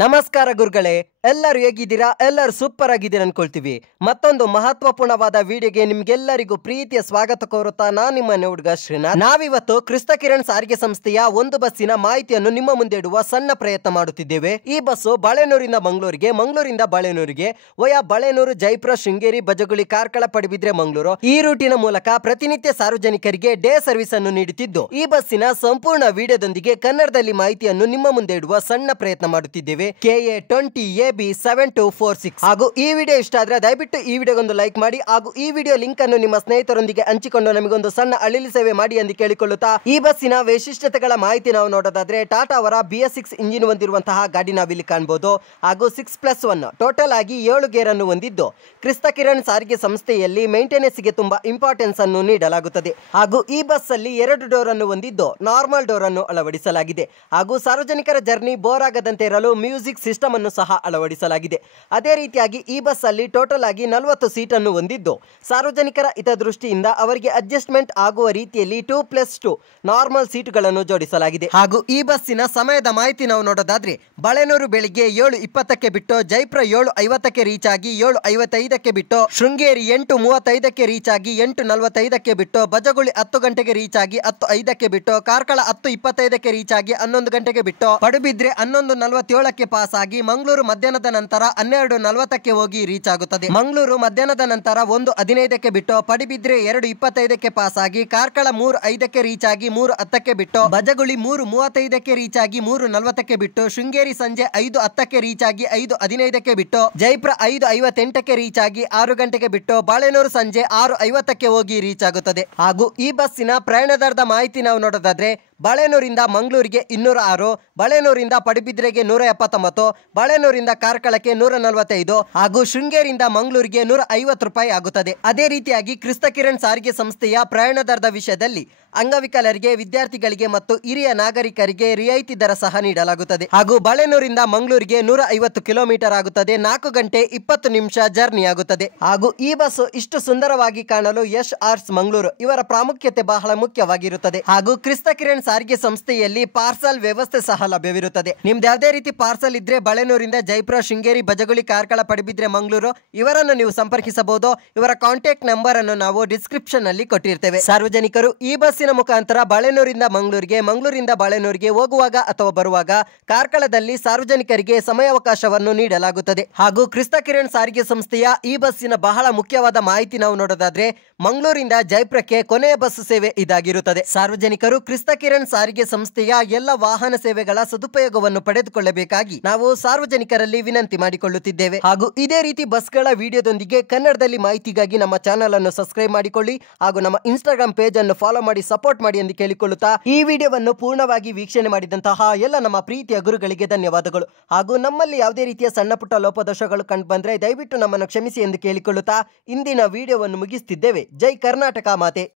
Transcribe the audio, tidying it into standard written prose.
ನಮಸ್ಕಾರ ಗುರುಗಳೇ, ಎಲ್ಲರೂ ಹೇಗಿದ್ದೀರಾ? ಎಲ್ಲರೂ ಸೂಪರ್ ಆಗಿದ್ದೀರಾ ಅನ್ಕೊಳ್ತೀವಿ. ಮತ್ತೊಂದು ಮಹತ್ವಪೂರ್ಣವಾದ ವಿಡಿಯೋಗೆ ನಿಮ್ಗೆಲ್ಲರಿಗೂ ಪ್ರೀತಿಯ ಸ್ವಾಗತ ಕೋರುತ್ತಾ ನಾನು ನಿಮ್ಮ ಹುಡುಗ ಶ್ರೀನಾಥ್. ನಾವಿವತ್ತು ಕ್ರಿಸ್ತ ಕಿರಣ್ ಸಾರಿಗೆ ಸಂಸ್ಥೆಯ ಒಂದು ಬಸ್ಸಿನ ಮಾಹಿತಿಯನ್ನು ನಿಮ್ಮ ಮುಂದೆ ಇಡುವ ಸಣ್ಣ ಪ್ರಯತ್ನ ಮಾಡುತ್ತಿದ್ದೇವೆ. ಈ ಬಸ್ಸು ಬಾಳೆನೂರಿಂದ ಮಂಗಳೂರಿಗೆ, ಮಂಗಳೂರಿಂದ ಬಾಳೆನೂರಿಗೆ ವಯಾ ಬಾಳೆನೂರು, ಜೈಪುರ, ಶೃಂಗೇರಿ, ಬಜಗುಳಿ, ಕಾರ್ಕಳ, ಪಡುಬಿದ್ರೆ, ಮಂಗಳೂರು ಈ ರೂಟಿನ ಮೂಲಕ ಪ್ರತಿನಿತ್ಯ ಸಾರ್ವಜನಿಕರಿಗೆ ಡೇ ಸರ್ವಿಸ್ ಅನ್ನು ನೀಡುತ್ತಿದ್ದು, ಈ ಬಸ್ಸಿನ ಸಂಪೂರ್ಣ ವಿಡಿಯೋದೊಂದಿಗೆ ಕನ್ನಡದಲ್ಲಿ ಮಾಹಿತಿಯನ್ನು ನಿಮ್ಮ ಮುಂದೆ ಇಡುವ ಸಣ್ಣ ಪ್ರಯತ್ನ ಮಾಡುತ್ತಿದ್ದೇವೆ. KA20AB7246 ಹಾಗೂ ಈ ವಿಡಿಯೋ ಇಷ್ಟ ಆದ್ರೆ ದಯವಿಟ್ಟು ಈ ವಿಡಿಯೋಗೊಂದು ಲೈಕ್ ಮಾಡಿ ಹಾಗೂ ಈ ವಿಡಿಯೋ ಲಿಂಕ್ ಅನ್ನು ನಿಮ್ಮ ಸ್ನೇಹಿತರೊಂದಿಗೆ ಹಂಚಿಕೊಂಡು ನಮಗೊಂದು ಸಣ್ಣ ಅಳಿಲು ಸೇವೆ ಮಾಡಿ ಎಂದು ಕೇಳಿಕೊಳ್ಳುತ್ತಾ, ಈ ಬಸ್ಸಿನ ವೈಶಿಷ್ಟ್ಯತೆಗಳ ಮಾಹಿತಿ ನಾವು ನೋಡೋದಾದ್ರೆ ಟಾಟಾ ಅವರ BS6 ಇಂಜಿನ್ ಹೊಂದಿರುವಂತಹ ಗಾಡಿ ನಾವಿಲ್ಲಿ ಕಾಣಬಹುದು. ಹಾಗೂ 6+1 ಟೋಟಲ್ ಆಗಿ 7 ಗೇರ್ ಅನ್ನು ಹೊಂದಿದ್ದು, ಕ್ರಿಸ್ತ ಕಿರಣ್ ಸಾರಿಗೆ ಸಂಸ್ಥೆಯಲ್ಲಿ ಮೇಂಟೆನೆನ್ಸ್ ಗೆ ತುಂಬಾ ಇಂಪಾರ್ಟೆನ್ಸ್ ಅನ್ನು ನೀಡಲಾಗುತ್ತದೆ. ಹಾಗೂ ಈ ಬಸ್ ಅಲ್ಲಿ 2 ಡೋರ್ ಅನ್ನು ಹೊಂದಿದ್ದು, ನಾರ್ಮಲ್ ಡೋರ್ ಅನ್ನು ಅಳವಡಿಸಲಾಗಿದೆ. ಹಾಗೂ ಸಾರ್ವಜನಿಕರ ಜರ್ನಿ ಬೋರ್ ಆಗದಂತೆ ಇರಲು ಮ್ಯೂಸಿಕ್ ಸಿಸ್ಟಮ್ ಅನ್ನು ಸಹ ಅಳವಡಿಸಲಾಗಿದೆ. ಅದೇ ರೀತಿಯಾಗಿ ಈ ಬಸ್ ಅಲ್ಲಿ ಟೋಟಲ್ ಆಗಿ 40 ಸೀಟ್ ಅನ್ನು ಹೊಂದಿದ್ದು, ಸಾರ್ವಜನಿಕರ ಹಿತದೃಷ್ಟಿಯಿಂದ ಅವರಿಗೆ ಅಡ್ಜಸ್ಟ್ಮೆಂಟ್ ಆಗುವ ರೀತಿಯಲ್ಲಿ 2+2 ನಾರ್ಮಲ್ ಸೀಟುಗಳನ್ನು ಜೋಡಿಸಲಾಗಿದೆ. ಹಾಗೂ ಈ ಬಸ್ಸಿನ ಸಮಯದ ಮಾಹಿತಿ ನಾವು ನೋಡೋದಾದ್ರೆ, ಬಾಳೆನೂರು ಬೆಳಿಗ್ಗೆ 7:20ಕ್ಕೆ ಬಿಟ್ಟು, ಜೈಪುರ 7:50ಕ್ಕೆ ರೀಚ್ ಆಗಿ 7:55ಕ್ಕೆ ಬಿಟ್ಟು, ಶೃಂಗೇರಿ 8:35ಕ್ಕೆ ರೀಚ್ ಆಗಿ 8:45ಕ್ಕೆ ಬಿಟ್ಟು, ಬಜಗುಳಿ 10 ಗಂಟೆಗೆ ರೀಚ್ ಆಗಿ 10:05ಕ್ಕೆ ಬಿಟ್ಟು, ಕಾರ್ಕಳ 10:25ಕ್ಕೆ ರೀಚ್ ಆಗಿ 11 ಗಂಟೆಗೆ ಬಿಟ್ಟು, ಪಡುಬಿದ್ರೆ 11:47ಕ್ಕೆ ಪಾಸ್ ಆಗಿ, ಮಂಗಳೂರು ಮಧ್ಯಾಹ್ನದ ನಂತರ 12:40ಕ್ಕೆ ಹೋಗಿ ರೀಚ್ ಆಗುತ್ತದೆ. ಮಂಗಳೂರು ಮಧ್ಯಾಹ್ನದ ನಂತರ 1:15ಕ್ಕೆ ಬಿಟ್ಟು, ಪಡುಬಿದ್ರೆ 2:25ಕ್ಕೆ ಪಾಸ್ ಆಗಿ, ಕಾರ್ಕಳ 3:05ಕ್ಕೆ ರೀಚ್ ಆಗಿ 3:10ಕ್ಕೆ ಬಿಟ್ಟು, ಬಜಗುಳಿ 3:35ಕ್ಕೆ ರೀಚ್ ಆಗಿ 3:40ಕ್ಕೆ ಬಿಟ್ಟು, ಶೃಂಗೇರಿ ಸಂಜೆ 5:10ಕ್ಕೆ ರೀಚ್ ಆಗಿ 5:15ಕ್ಕೆ ಬಿಟ್ಟು, ಜೈಪುರ 5:58ಕ್ಕೆ ರೀಚ್ ಆಗಿ 6 ಗಂಟೆಗೆ ಬಿಟ್ಟು, ಬಾಳೆನೂರು ಸಂಜೆ 6:50ಕ್ಕೆ ಹೋಗಿ ರೀಚ್ ಆಗುತ್ತದೆ. ಹಾಗೂ ಈ ಬಸ್ಸಿನ ಪ್ರಯಾಣ ದರದ ಮಾಹಿತಿ ನಾವು ನೋಡೋದಾದ್ರೆ, ಬಾಳೆನೂರಿಂದ ಮಂಗಳೂರಿಗೆ 206, ಬಾಳೆನೂರಿಂದ ಪಡುಬಿದ್ರೆಗೆ 179, ಬಾಳೆನೂರಿಂದ ಕಾರ್ಕಳಕ್ಕೆ 145 ಹಾಗೂ ಶೃಂಗೇರಿಯಿಂದ ಮಂಗಳೂರಿಗೆ 150 ರೂಪಾಯಿ ಆಗುತ್ತದೆ. ಅದೇ ರೀತಿಯಾಗಿ ಕ್ರಿಸ್ತ ಕಿರಣ್ ಸಾರಿಗೆ ಸಂಸ್ಥೆಯ ಪ್ರಯಾಣ ದರದ ವಿಷಯದಲ್ಲಿ ಅಂಗವಿಕಲರಿಗೆ, ವಿದ್ಯಾರ್ಥಿಗಳಿಗೆ ಮತ್ತು ಹಿರಿಯ ನಾಗರಿಕರಿಗೆ ರಿಯಾಯಿತಿ ದರ ಸಹ ನೀಡಲಾಗುತ್ತದೆ. ಹಾಗೂ ಬಾಳೆನೂರಿಂದ ಮಂಗಳೂರಿಗೆ 150 ಕಿಲೋಮೀಟರ್ ಆಗುತ್ತದೆ. 4 ಗಂಟೆ 20 ನಿಮಿಷ ಜರ್ನಿ ಆಗುತ್ತದೆ. ಹಾಗೂ ಈ ಬಸ್ ಇಷ್ಟು ಸುಂದರವಾಗಿ ಕಾಣಲು ಯಶ್ ಆರ್ಟ್ಸ್ ಮಂಗಳೂರು ಇವರ ಪ್ರಾಮುಖ್ಯತೆ ಬಹಳ ಮುಖ್ಯವಾಗಿರುತ್ತದೆ. ಹಾಗೂ ಕ್ರಿಸ್ತ ಕಿರಣ್ ಸಾರಿಗೆ ಸಂಸ್ಥೆಯಲ್ಲಿ ಪಾರ್ಸಲ್ ವ್ಯವಸ್ಥೆ ಸಹ ಲಭ್ಯವಿರುತ್ತದೆ. ನಿಮ್ದು ಯಾವುದೇ ರೀತಿ ಪಾರ್ಸಲ್ ಇದ್ರೆ ಬಾಳೆನೂರಿಂದ ಜೈಪುರ, ಶೃಂಗೇರಿ, ಬಜಗುಳಿ, ಕಾರ್ಕಳ, ಪಡುಬಿದ್ರೆ, ಮಂಗಳೂರು ಇವರನ್ನು ನೀವು ಸಂಪರ್ಕಿಸಬಹುದು. ಇವರ ಕಾಂಟ್ಯಾಕ್ಟ್ ನಂಬರ್ ಅನ್ನು ನಾವು ಡಿಸ್ಕ್ರಿಪ್ಷನ್ ಅಲ್ಲಿ ಕೊಟ್ಟಿರ್ತೇವೆ. ಸಾರ್ವಜನಿಕರು ಈ ಬಸ್ಸಿನ ಮುಖಾಂತರ ಬಾಳೆನೂರಿಂದ ಮಂಗಳೂರಿಗೆ, ಮಂಗಳೂರಿಂದ ಬಾಳೆನೂರಿಗೆ ಹೋಗುವಾಗ ಅಥವಾ ಬರುವಾಗ ಕಾರ್ಕಳದಲ್ಲಿ ಸಾರ್ವಜನಿಕರಿಗೆ ಸಮಯಾವಕಾಶವನ್ನು ನೀಡಲಾಗುತ್ತದೆ. ಹಾಗೂ ಕ್ರಿಸ್ತ ಕಿರಣ್ ಸಾರಿಗೆ ಸಂಸ್ಥೆಯ ಈ ಬಸ್ಸಿನ ಬಹಳ ಮುಖ್ಯವಾದ ಮಾಹಿತಿ ನಾವು ನೋಡೋದಾದ್ರೆ, ಮಂಗಳೂರಿಂದ ಜೈಪುರಕ್ಕೆ ಕೊನೆಯ ಬಸ್ ಸೇವೆ ಇದಾಗಿರುತ್ತದೆ. ಸಾರ್ವಜನಿಕರು ಕ್ರಿಸ್ತ ಕಿರಣ್ ಸಾರಿಗೆ ಸಂಸ್ಥೆಯ ಎಲ್ಲ ವಾಹನ ಸೇವೆಗಳ ಸದುಪಯೋಗವನ್ನು ಪಡೆದುಕೊಳ್ಳಬೇಕಾಗಿ ನಾವು ಸಾರ್ವಜನಿಕರಲ್ಲಿ ವಿನಂತಿ ಮಾಡಿಕೊಳ್ಳುತ್ತಿದ್ದೇವೆ. ಹಾಗೂ ಇದೇ ರೀತಿ ಬಸ್ಗಳ ವಿಡಿಯೋದೊಂದಿಗೆ ಕನ್ನಡದಲ್ಲಿ ಮಾಹಿತಿಗಾಗಿ ನಮ್ಮ ಚಾನೆಲ್ ಅನ್ನು ಸಬ್ಸ್ಕ್ರೈಬ್ ಮಾಡಿಕೊಳ್ಳಿ. ಹಾಗೂ ನಮ್ಮ ಇನ್ಸ್ಟಾಗ್ರಾಮ್ ಪೇಜ್ ಅನ್ನು ಫಾಲೋ ಮಾಡಿ ಸಪೋರ್ಟ್ ಮಾಡಿ ಎಂದು ಕೇಳಿಕೊಳ್ಳುತ್ತಾ, ಈ ವಿಡಿಯೋವನ್ನು ಪೂರ್ಣವಾಗಿ ವೀಕ್ಷಣೆ ಮಾಡಿದಂತಹ ಎಲ್ಲ ನಮ್ಮ ಪ್ರೀತಿಯ ಗುರುಗಳಿಗೆ ಧನ್ಯವಾದಗಳು. ಹಾಗೂ ನಮ್ಮಲ್ಲಿ ಯಾವುದೇ ರೀತಿಯ ಸಣ್ಣ ಪುಟ್ಟ ಲೋಪದೋಷಗಳು ಕಂಡು ಬಂದ್ರೆ ದಯವಿಟ್ಟು ನಮ್ಮನ್ನು ಕ್ಷಮಿಸಿ ಎಂದು ಕೇಳಿಕೊಳ್ಳುತ್ತಾ ಇಂದಿನ ವಿಡಿಯೋವನ್ನು ಮುಗಿಸುತ್ತಿದ್ದೇವೆ. ಜೈ ಕರ್ನಾಟಕ ಮಾತೆ.